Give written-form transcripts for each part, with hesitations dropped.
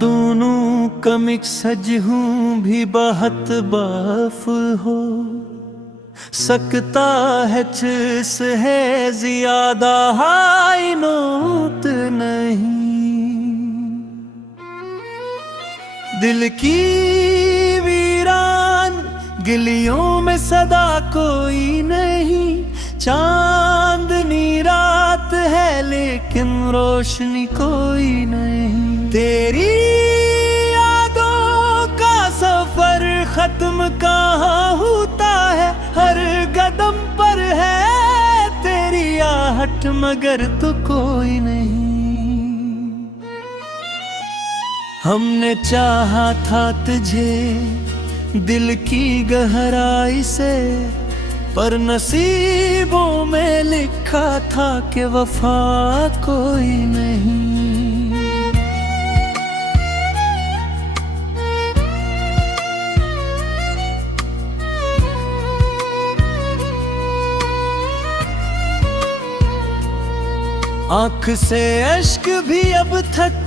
दोनों का मिक्सज हूँ भी बहुत बाफुल हो सकता है, चिस है ज्यादा हाई नोट नहीं। दिल की वीरान गिलियों में सदा कोई नहीं। चांदनी रात है लेकिन रोशनी कोई नहीं। तेरी यादों का सफर खत्म कहाँ होता है, हर कदम पर है तेरी आहट मगर तो कोई नहीं। हमने चाहा था तुझे दिल की गहराई से, पर नसीबों में लिखा था कि वफा कोई नहीं। आँख से अश्क भी अब थक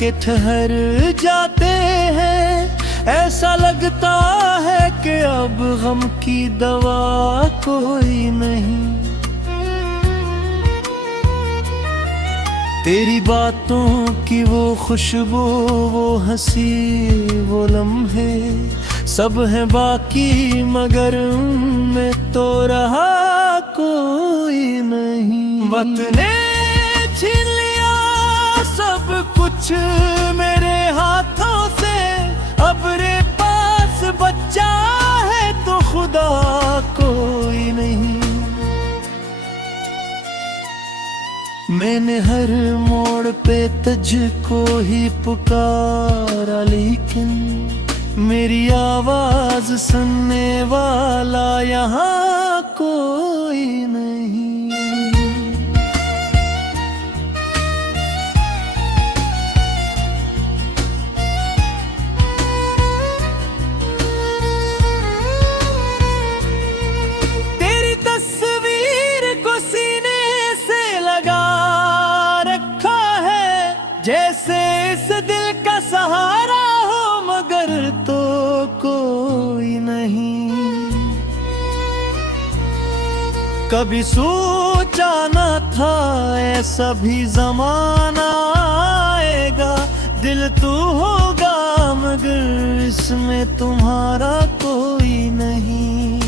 के ठहर जाते हैं। ऐसा लगता है कि अब गम की दवा कोई नहीं। तेरी बातों की वो खुशबू, वो हंसी, वो लम्हे सब हैं बाकी, मगर उनमें तो रहा कोई नहीं। वक्त ने छीन लिया सब कुछ मेरे हाथों से, अब रे पास बच्चा है तो खुदा कोई नहीं। मैंने हर मोड़ पे तुझको ही पुकारा, लेकिन मेरी आवाज सुनने वाला यहाँ कोई नहीं। तेरी तस्वीर को सीने से लगा रखा है, जैसे इस दिल का सहारा हो मगर तो कोई नहीं। कभी सोचा न था ऐसा भी जमाना आएगा। दिल तू होगा मगर इसमें तुम्हारा कोई नहीं।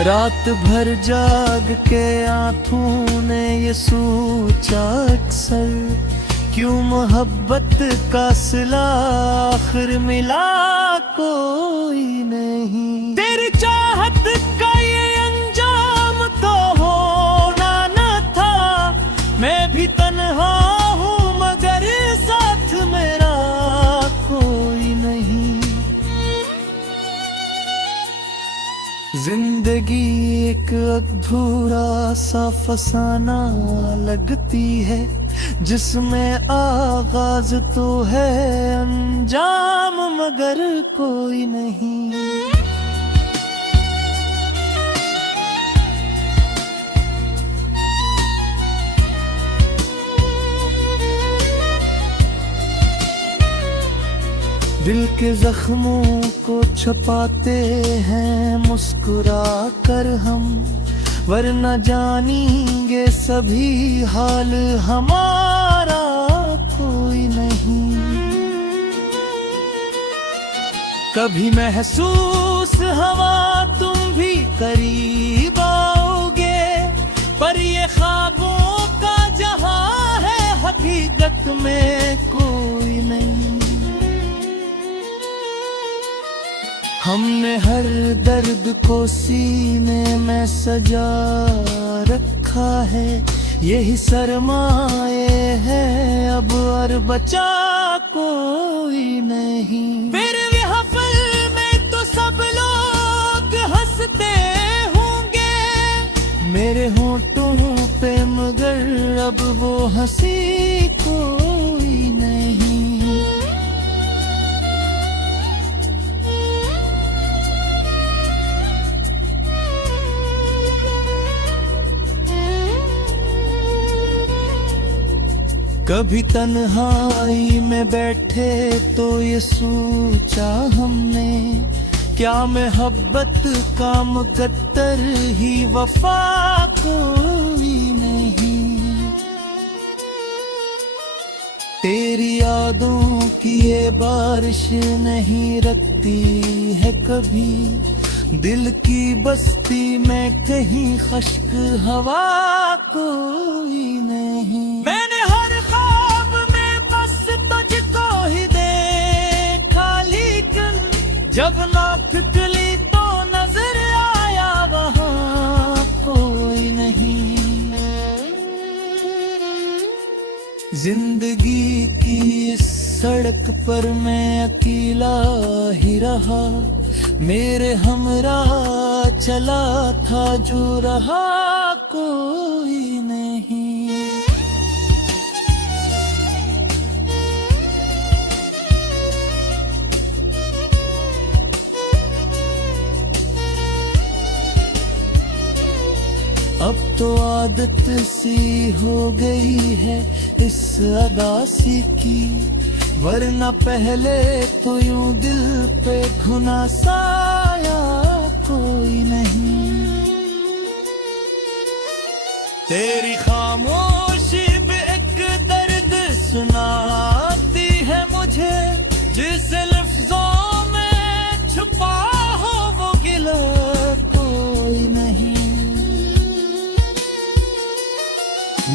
रात भर जाग के आंखों ने ये सोचा अक्सर, क्यों मोहब्बत का सिला आखिर मिला कोई नहीं। तेरी चाहत का ये अंजाम तो होना न था। मैं भी तन्हा हूँ मगर साथ मेरा कोई नहीं। जिंदगी एक अधूरा सा फसाना लगती है, जिसमें आगाज तो है अंजाम मगर कोई नहीं। दिल के जख्मों को छुपाते हैं मुस्कुरा कर हम, वरना जानेंगे सभी हाल हमारा कोई नहीं। कभी महसूस हवा तुम भी करीब आओगे, पर ये ख्वाबों का जहां है हकीकत में कोई नहीं। हमने हर दर्द को सीने में सजा रखा है, यही सरमाए है अब और बचा कोई नहीं। फिर यहाँ पल में तो सब लोग हंसते होंगे मेरे होठों पे, मगर अब वो हंसी कोई नहीं। कभी तन्हाई में बैठे तो ये सोचा हमने, क्या मोहब्बत का मुकद्दर ही वफा कोई नहीं। तेरी यादों की ये बारिश नहीं रखती है कभी, दिल की बस्ती में कहीं खश्क हवा कोई नहीं। मैंने हर ख्वाब में बस तुझको ही देखा, लेकिन जब ना फिकली तो नजर आया वहाँ कोई नहीं। जिंदगी की इस सड़क पर मैं अकेला ही रहा, मेरे हमरा चला था जो रहा कोई नहीं। अब तो आदत सी हो गई है इस अदासी की, वरना पहले तो यूं दिल पे घुना साया कोई नहीं। तेरी खामोशी भी एक दर्द सुनाती है मुझे, जिस लफ्जों में छुपा हो वो गिला कोई नहीं।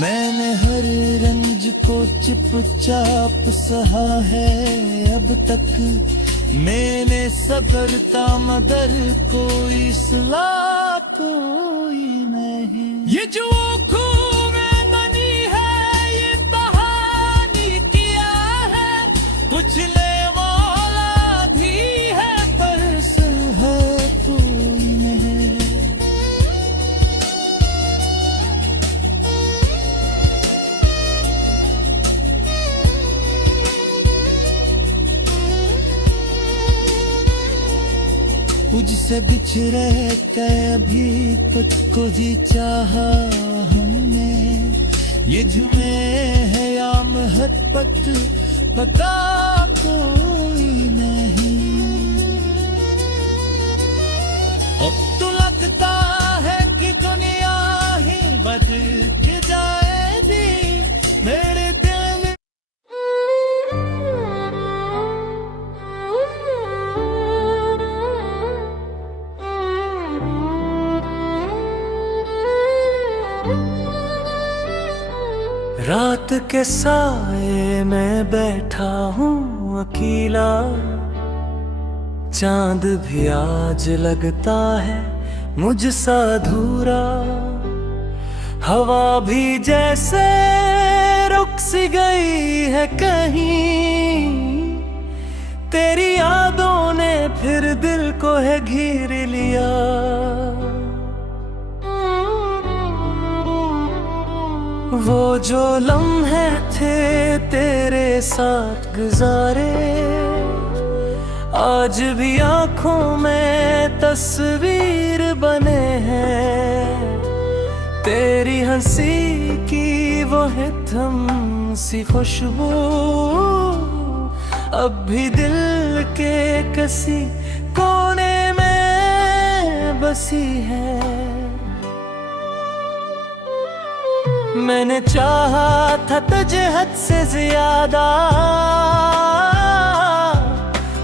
मैंने हर रंज को चुपचाप सहा है अब तक, मैंने सबरता मगर कोई सलाह कोई नहीं। ये जो खून में बनी है ये कहानी किया है, कुछ ले वाला भी है पर है कोई नहीं। मुझसे बिछड़े कभी कुछ को जी चाहा हमने, ये जुमे है या मोहब्बत पता कोई नहीं। अब तो लगता है कि दुनिया ही बदल जाएगी मेरे दिल में। रात के साए में बैठा हूँ अकेला, चांद भी आज लगता है मुझसा अधूरा, हवा भी जैसे रुक सी गई है कहीं, तेरी यादों ने फिर दिल को है घेर लिया। वो जो लम्हे थे तेरे साथ गुजारे, आज भी आंखों में तस्वीर बने हैं, तेरी हंसी की वो है थम सी खुशबू, अब भी दिल के किसी कोने में बसी है। मैंने चाहा था तुझे हद से ज्यादा,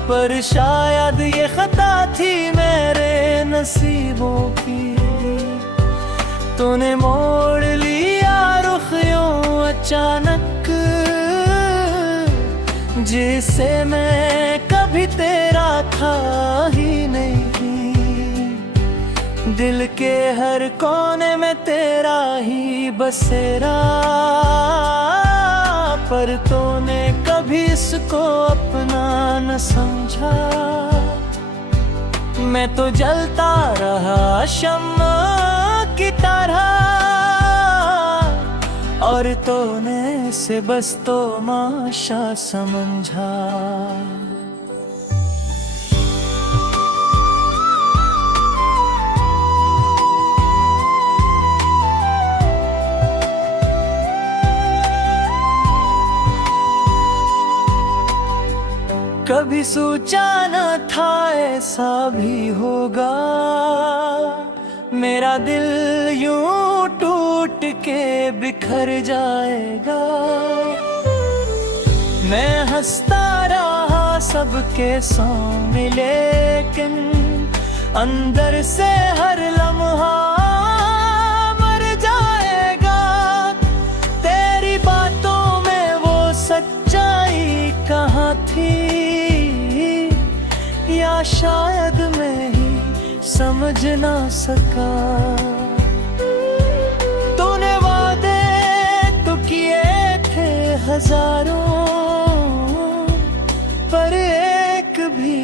पर शायद ये खता थी मेरे नसीबों की, तूने मोड़ लिया रुख यूं अचानक, जिसे मैं कभी तेरा था ही नहीं। दिल के हर कोने में तेरा ही बसेरा, पर तूने कभी इसको अपना न समझा। मैं तो जलता रहा शम्मा की तरह, और तूने से बस तो माशा समझा। कभी सोचा न था ऐसा भी होगा, मेरा दिल यूं टूट के बिखर जाएगा। मैं हंसता रहा सबके सामने, लेकिन अंदर से हर लम्हा मर जाएगा। तेरी बातों में वो सच्चाई कहाँ थी, या शायद मैं ही समझ ना सका। तूने वादे तो किए थे हजारों, पर एक भी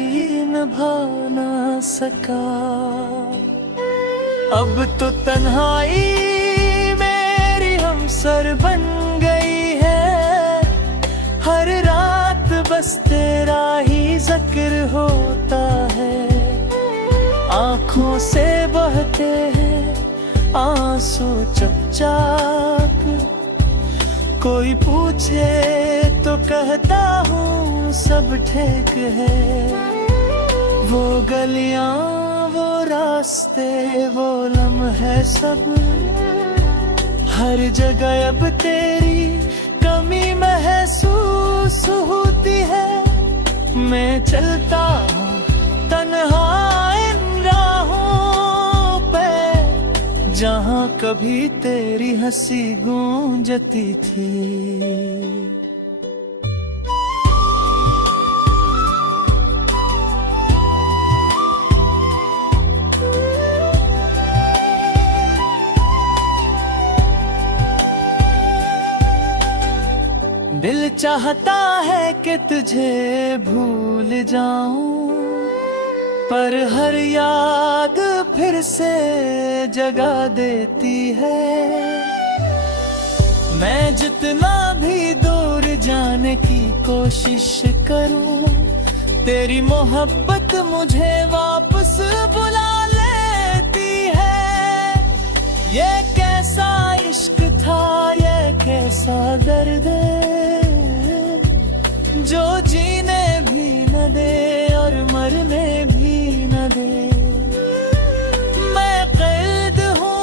निभा ना सका। अब तो तन्हाई मेरी हमसर बन गई है, हर रात बस तेरा ही जिक्र होता है। आँखों से बहते हैं आंसू चुपचाप, कोई पूछे तो कहता हूँ सब ठीक है। वो गलियाँ, वो रास्ते, वो लम्हे सब, हर जगह अब तेरी कमी महसूस होती है। मैं चलता हूँ तन्हा इन राहों पे, जहाँ कभी तेरी हंसी गूंजती थी। दिल चाहता है कि तुझे भूल जाऊं, पर हर याद फिर से जगा देती है। मैं जितना भी दूर जाने की कोशिश करूं, तेरी मोहब्बत मुझे वापस बुला लेती है। ये कैसा इश्क था, ये कैसा दर्द, जो जीने भी न दे और मरने भी न दे। मैं कैद हूँ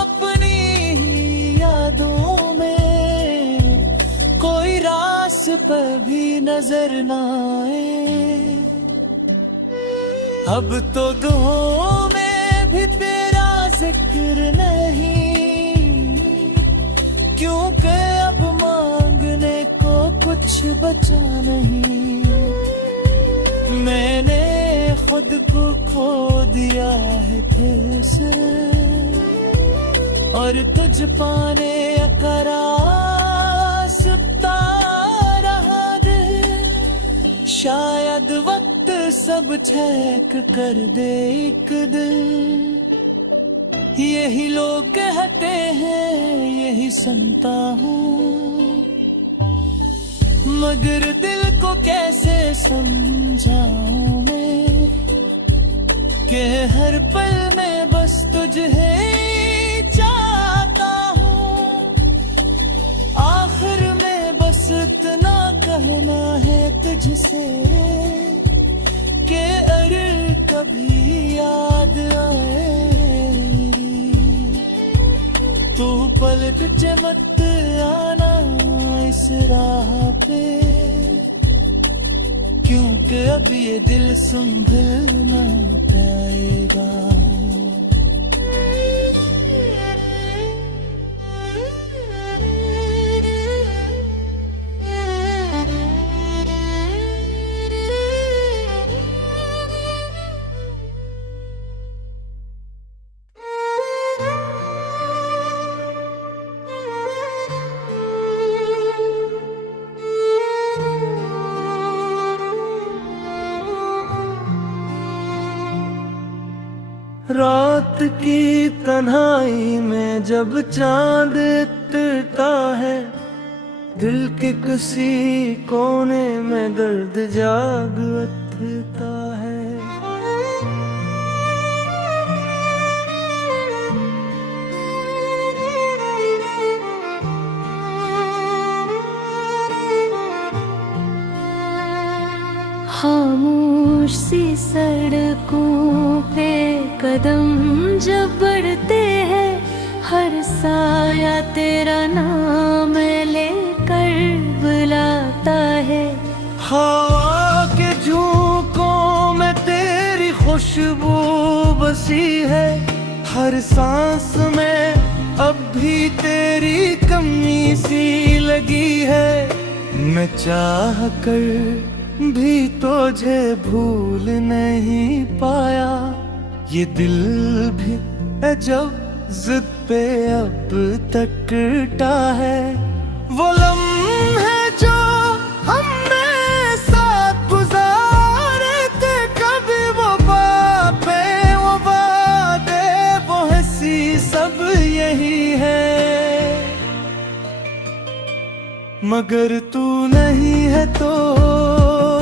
अपनी यादों में, कोई रास्ता भी नजर न आए। अब तो दुआओं में भी तेरा जिक्र नहीं, क्योंकि अब मांगने को कुछ बचा नहीं। मैंने खुद को खो दिया है फिर से, और तुझ पाने का रास्ता रहा दिल। शायद वक्त सब छेक कर दे एक दिन, यही लोग कहते हैं, यही सुनता हूँ, मगर दिल को कैसे समझाऊं मैं, कि हर पल में बस तुझे चाहता हूँ। आखिर में बस इतना कहना है तुझसे, कि अरे कभी याद आए तू पलट चमक आना इस राह पे, क्योंकि अब ये दिल संभल ना पाएगा। रात की तन्हाई में जब चांद उतरता है, दिल के किसी कोने में दर्द जाग उठता है। खामोश सी सड़कों पे कदम जब बढ़ते हैं, हर साया तेरा नाम लेकर बुलाता है। हवा के झोंकों में तेरी खुशबू बसी है, हर सांस में अब भी तेरी कमी सी लगी है। मैं चाह कर भी तुझे भूल नहीं पाया, ये दिल भी है जब जिद पे अब तक टूटा है। वो लम्हे जो हमने साथ गुजारे थे, कभी वो बातें वो वादे वो हंसी सब यही है। मगर तू नहीं है तो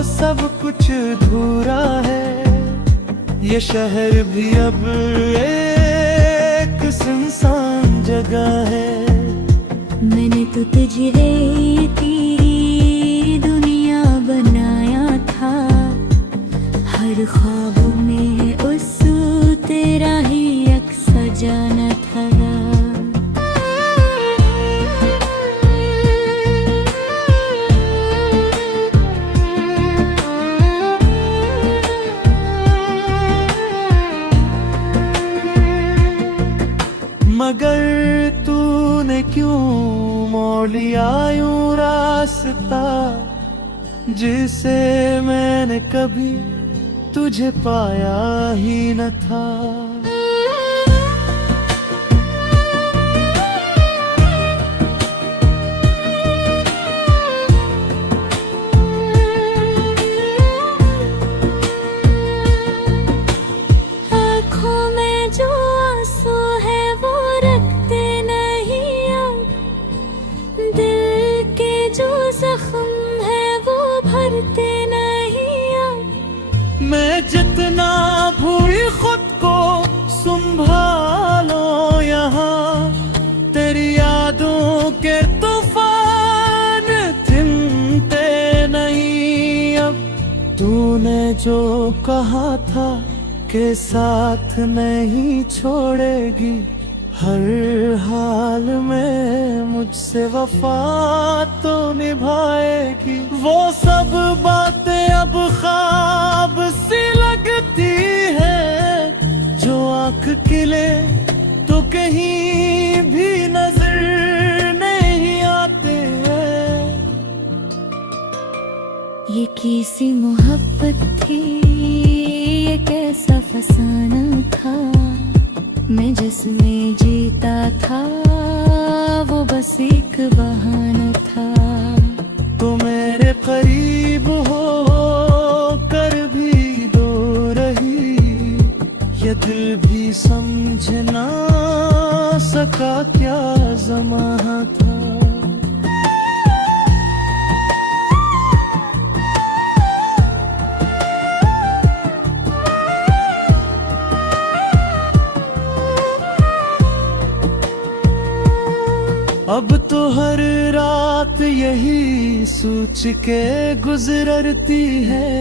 सब कुछ अधूरा है, ये शहर भी अब एक सुनसान जगह है। मैंने तो तुझे तेरी दुनिया बनाया था, हर ख्वाब में उस तेरा ही अक्स सजाना था। मगर तूने क्यों मोड़ लिया यूं रास्ता, जिसे मैंने कभी तुझे पाया ही न था। मैं जितना भूली खुद को संभालो यहाँ, तेरी यादों के तूफान थमते नहीं अब। तूने जो कहा था कि साथ नहीं छोड़ेगी, हर हाल में मुझसे वफा तो निभाएगी। वो सब बातें अब ख्वाब सी लगती है, जो आँख खिले तो कहीं भी नजर नहीं आते हैं। ये कैसी मोहब्बत थी, ये कैसा फसाना था, मैं जिसमें जीता था वो बस एक बहाना था। तो मेरे करीब हो कर भी दूर रही, ये दिल भी समझ ना सका क्या ज़माना था। अब तो हर रात यही सोच के गुजरती है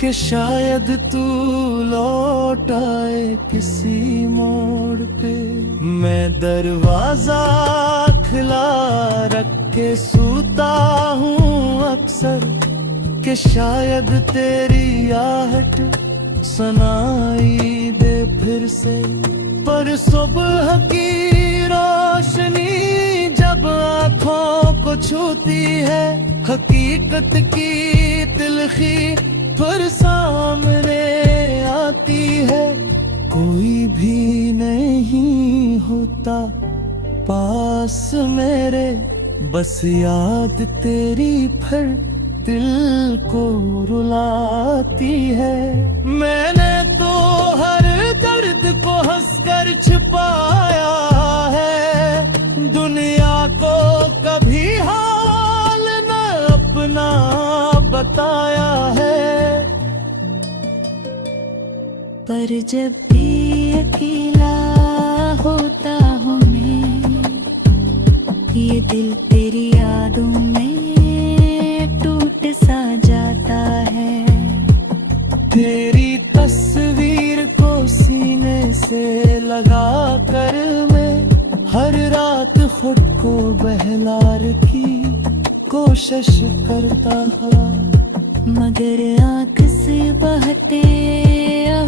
कि शायद तू लौट आए किसी मोड़ पे। मैं दरवाजा खुला रख के सोता हूँ अक्सर, कि शायद तेरी आहट सुनाई दे फिर से। पर सुबह की रोशनी जब आँखों को छूती है, हकीकत की तिलखी फिर सामने आती है। कोई भी नहीं होता पास मेरे, बस याद तेरी फिर दिल को रुलाती है। मैंने तो हर दर्द को हंसकर छिपाया है, दुनिया को कभी हाल न अपना बताया है। पर जब भी अकेला होता हूँ मैं, ये दिल तेरी यादों में टूट सा जाता है। कोशिश करता, मगर आँख से बहते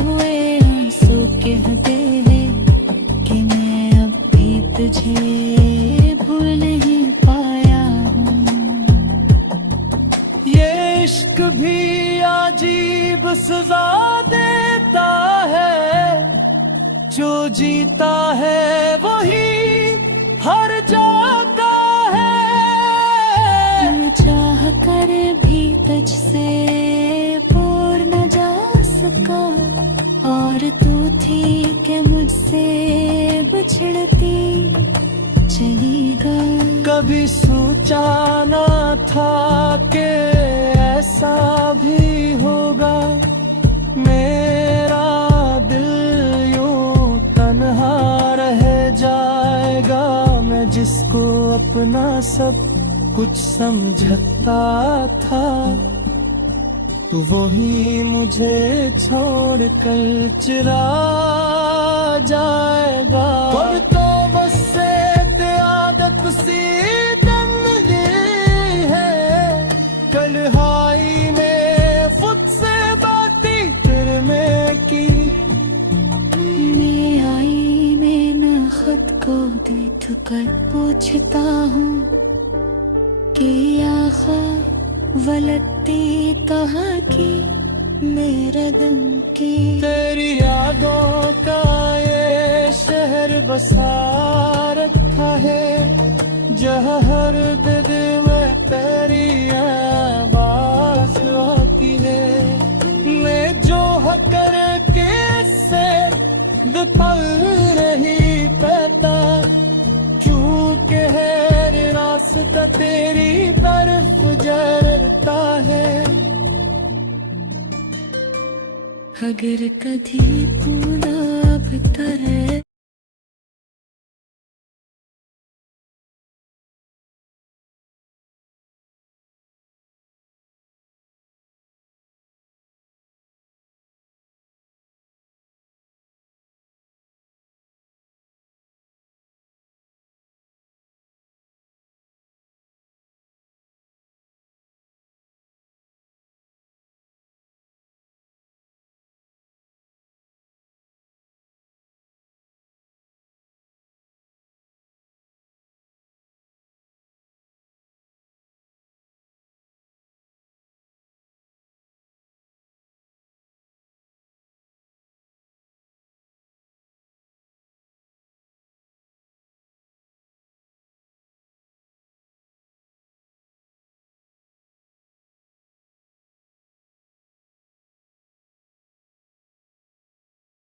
हुए आंसू कहते हैं कि मैं अब भी तुझे भूल नहीं पाया हूँ। ये इश्क भी अजीब सजा देता है, जो जीता है वही हार जाता है। मैं चाह कर भी तुझसे दूर न जा सका, और तू थी कि मुझसे बिछड़ती चली गई। कभी सोचा ना था कि ऐसा भी होगा, मेरा दिल यूं तन्हा रह जाएगा। मैं जिसको अपना सब कुछ समझता था, तो वही मुझे छोड़ कर चला जाएगा। और तो बस से आदत सी डंगी है, कन्हाई में खुद से बातें तेरे में की। मैं आई मैं खुद को देख कर पूछता हूँ कि आखिर गलती कहाँ की मेरे दिल की। तेरी यादों का ये शहर बसा रखा है, जहाँ हर दिल में तेरी आवाज आती है। मैं जो करके से पल नहीं पाता, क्योंकि है रास्ता तेरी तरफ जरता है। अगर कधी तू ना भीतर